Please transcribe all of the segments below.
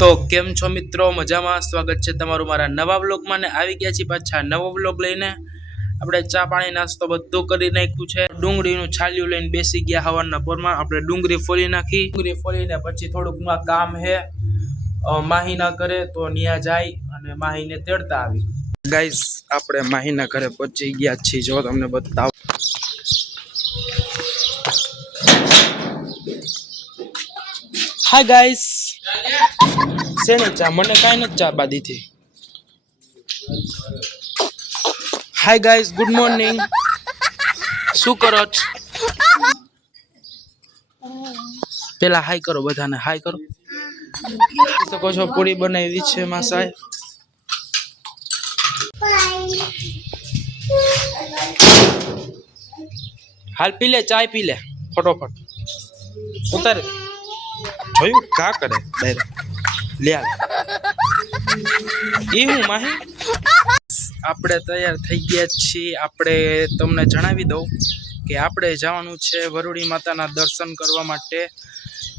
તો કેમ છો મિત્રો? મજામાં? સ્વાગત છે તમારું મારા નવા વ્લોગમાં ને આવી ગયા છીએ પાછા નવો વ્લોગ લઈને। આપણે ચા પાણી નાસ્તો બધું કરી નાખ્યું છે। ડુંગળીનું છાલિયું લઈને બેસી ગયા હવારના પોરમાં। આપણે ડુંગળી ફોલી નાખી, ડુંગળી ફોલીને પછી થોડુંક કામ હે માહીના ઘરે, તો ન્યા જાય અને માહીને તેડતા આવી। ગાઈસ આપણે માહીના ઘરે પહોંચી ગયા છીએ, જો તમને બતાવું। હાય ગાઈસ, શેની ચા? મને કાંઈ નથી ચા બાદી થી। Hi guys, good morning. શું કરો છો? પેલા હાય કરો, બધાને હાય કરો। શકો છો પૂરી બનાવી છે માસાએ। હાલ પી લે, ચાય પી લે ફટોફટ, ઉતાર। જોયું કા કરે ડાયરેક્ટ, લે હાલ। ઈ હું માહી, આપણે તૈયાર થઈ ગયા છીએ। આપણે તમને જણાવી દઉં કે આપણે જવાનું છે વરુડી માતાના દર્શન કરવા માટે।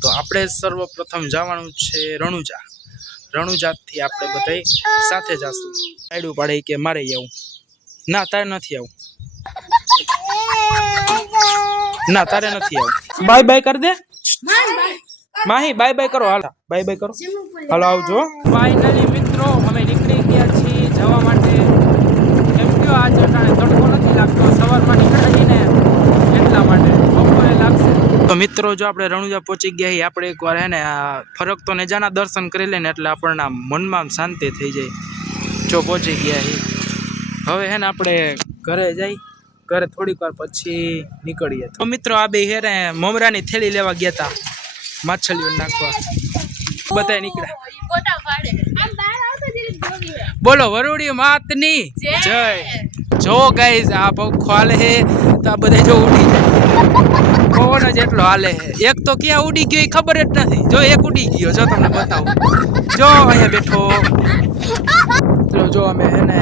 તો આપણે સર્વપ્રથમ જવાનું છે રણુજા। રણુજાથી આપણે બધા સાથે જાશું। આડું પાડે કે મારે આવું ના, તારે નથી આવું ના, તારે નથી આવું। બાય બાય કરી દે માહી, બાય બાય કરો, હાલ બાય બાય કરો, હાલો આવજો। ફાઇનલી મિત્રો અમે નીકળી ગયા છીએ જવા માટે। એમ કયો આજ અટાણે તડકો નથી લાગતો, સવારમાં નીકળ્યા ને એટલા માટે, બપોરે લાગશે। તો મિત્રો જો આપણે રણુજા પહોંચી ગયા, આપણે એકવાર હે ને ફરક તો નેજાના દર્શન કરી લે ને એટલે આપણને મનમાં શાંતિ થઈ જાય। જો પહોંચી ગયા હવે હે ને આપણે ઘરે જઈ, ઘરે થોડીક વાર પછી નીકળીએ। તો મિત્રો આ બે હે ને મમરાની થેલી લેવા ગયા હતા, માછલીઓ નાખવા, બધા નીકળ્યા। બોલો વરુડી માતની જય। જો ગાઈસ આ પંખો હાલે હે તો આ બધા જો ઉડી જાય, પવન જ એટલો હાલે હે। એક તો ક્યાં ઉડી ગયો એ ખબર જ નથી, જો એક ઉડી ગયો, જો તમને બતાવું, જો અહીંયા બેઠો। જો અમે હે ને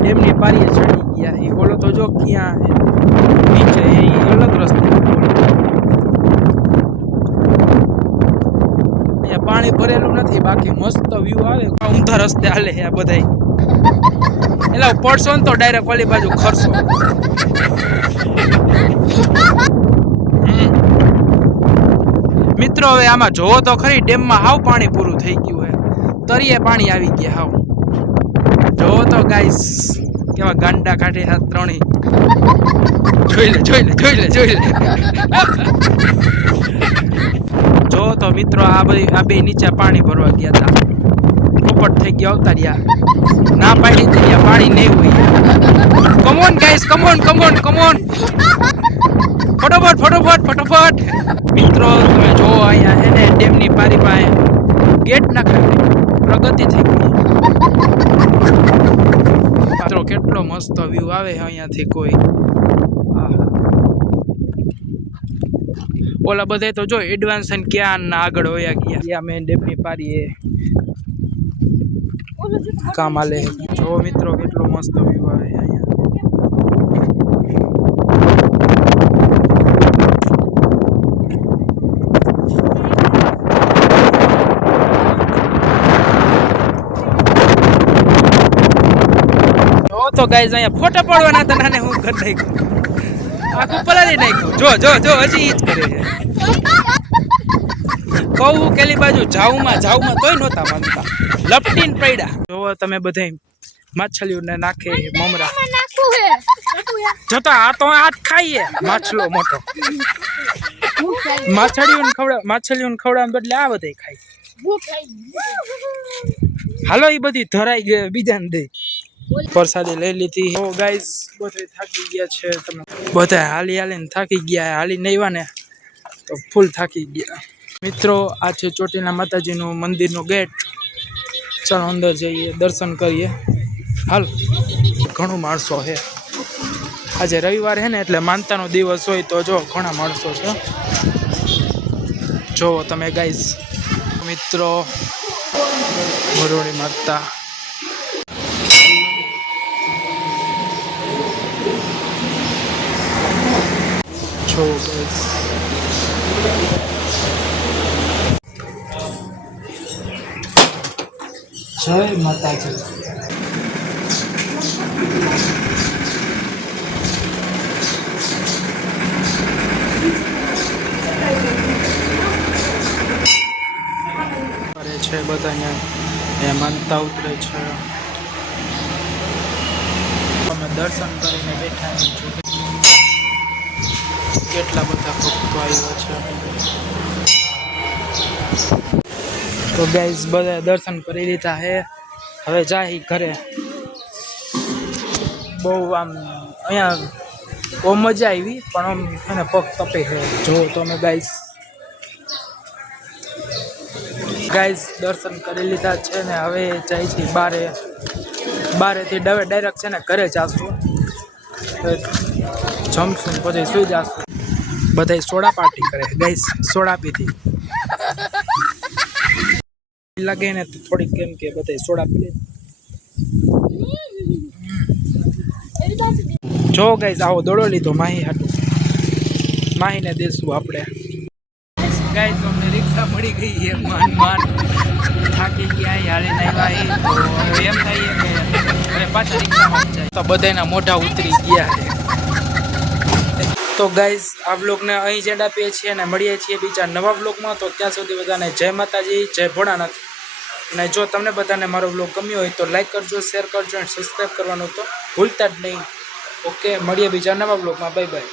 ડેમની પારીએ ચડી ગયા। એ બોલો તો જો ક્યાં નીચે, એ અલગ રસ્તે। અહીંયા પાણી ભરેલું નથી, બાકી મસ્ત વ્યૂ આવે। ઊંધા રસ્તે હાલે છે આ બધા, એટલે પડશો ને તો ડાયરેક્ટ ઓલી બાજુ ખરશો। મિત્રો હવે આમાં જોવો તો ખરી, ડેમમાં હાવ પાણી પૂરું થઈ ગયું છે, તરીએ પાણી આવી ગયા હાવ। જોવો તો ગાઈસ કેવા ગાંડા કાઢે આ ત્રણેય, જોઈ લે જોઈ લે જોઈ લે જોઈ લે। જો તો મિત્રો આ બે નીચે પાણી ભરવા ગયા હતા, પોપટ થઈ ગયા, આવતા રહ્યા, ના પાડી દીધી પાણી નહીં હોય। Come on guys, come on come on come on, ફટોફટ ફટોફટ ફટોફટ। મિત્રો તમે જો અહીંયા હે ને ડેમની પારી પાસે ગેટ નાખાય, પ્રગતિ થઈ ગઈ। મિત્રો કેટલો મસ્ત વ્યૂ આવે છે અહીંયાથી, કોઈ ઓલા બધા તો જો એડવાન્સ ક્યાં ના આગળ હોયા ગયા। ત્યાં મેં ડેમની પારીએ કામ આલે, જો મિત્રો કેટલો મસ્ત વ્યૂ આવે અહીંયા। તો ગાઈસ અહીંયા ફોટા પાડવાના હતા, નાને હું કરી નાખ્યું, આખું પલાળી નાખ્યું। જો જો જો હજી ઈ જ કરે છે, કહું કેલી બાજુ જાઉમાં તોય નહોતા માનતા, લપટીને પડ્યા। જો તમે બધા માછલીઓને નાખે મમરા, જતા આ તો હાથ ખાઈએ માછલો મોટો, માછલીઓને ખવડાવવા બદલે આ બધા ખાય। હાલો એ બધી ધરાઈ ગઈ, બીજાને દે। પ્રસાદી લઈ લીધી। તો ગાઈસ બધા થાકી ગયા છે, તમે બધા હાલી હાલીને થાકી ગયા, હાલી નહીવા ને તો ફૂલ થાકી ગયા। મિત્રો આ છે ચોટીલા માતાજીનું મંદિરનો ગેટ, ચાલો અંદર જઈએ, દર્શન કરીએ। હાલ ઘણું માણસો છે, આજે રવિવાર છે ને એટલે માનતાનો દિવસ હોય તો જો ઘણા માણસો છે, જોવો તમે ગાઈસ। મિત્રો વરુડી માતા છો ગાઈસ। જય માતાજી. કરે છે બધા અહીંયા માનતા ઉતરે છે. અમે દર્શન કરીને બેઠા છીએ. કેટલા બધા ભક્તો આવ્યા છે. તો ગાઈઝ બધા દર્શન કરી લીધા હે. હવે જાય ઘરે. બહુ આમ અહીંયા બહુ મજા આવી પણ આમ એને પગ તપે છે. જો તમે ગાઈઝ દર્શન કરી લીધા છે ને હવે જાય છે બારેથી ડાયરેક્ટ છે ને ઘરે જાશું. જમશું પછી સુઈ જાશું. બધા સોડા પાર્ટી કરે ગાઈઝ. સોડા પીધી લાગે ને થોડીક કેમ કે બધા સોડા પી જો ગાઈઝ આવો દોડો લીધો માહી હાટું. માહીને દેશું આપણે. ગાઈઝ અમને રિક્ષા મળી ગઈ છે. માન થાકી ગયા હાલીને આવ્યા તો એમ થાય કે હવે પાછા રિક્ષામાં જાય તો બધાના મોઢા ઉતરી ગયા છે. તો ગાઈઝ આ વ્લોગને અહીં જ એન્ડ આપીએ છીએ અને મળીએ છીએ બીજા નવા વ્લોગમાં. તો ત્યાં સુધી બધાને જય માતાજી, જય ભોળાનાથ. અને જો તમને બધાને મારો વ્લોગ ગમ્યો હોય તો લાઈક કરજો, શેર કરજો અને સબસ્ક્રાઈબ કરવાનું તો ભૂલતા જ નહીં. ઓકે, મળીએ બીજા નવા વ્લોગમાં. Bye bye.